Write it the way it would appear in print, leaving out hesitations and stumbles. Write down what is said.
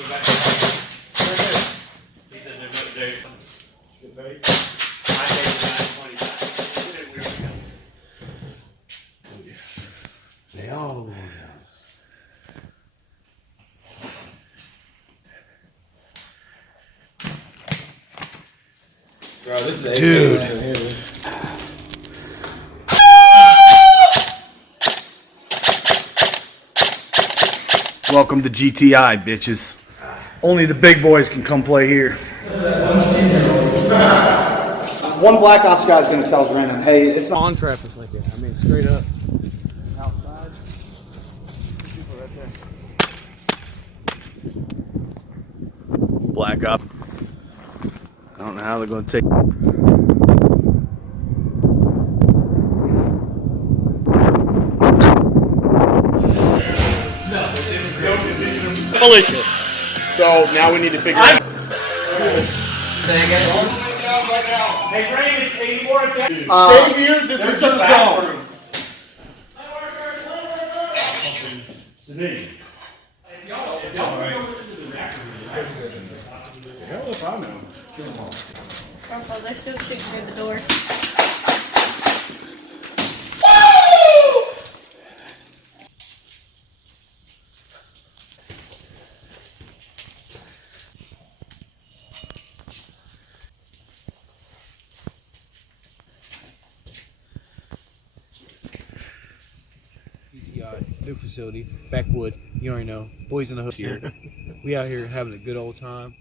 He said they're good pay. I paid $9.25. They all go down. Bro, this is Dude. Welcome to GTI, bitches. Only the big boys can come play here. One Black Ops guy's gonna tell Renan, hey, it's not on traffic like that. I mean, straight up. Outside. People right there. Black Ops. I don't know how they're gonna take. Militia. So now we need to figure out. Hey, Raymond, can you work that? Stay here. This is the zone. Civilian. Hell if I know. Careful, they're still shooting through the door. GTI, new facility, backwood. You already know. Boys in the hood here. We out here having a good old time.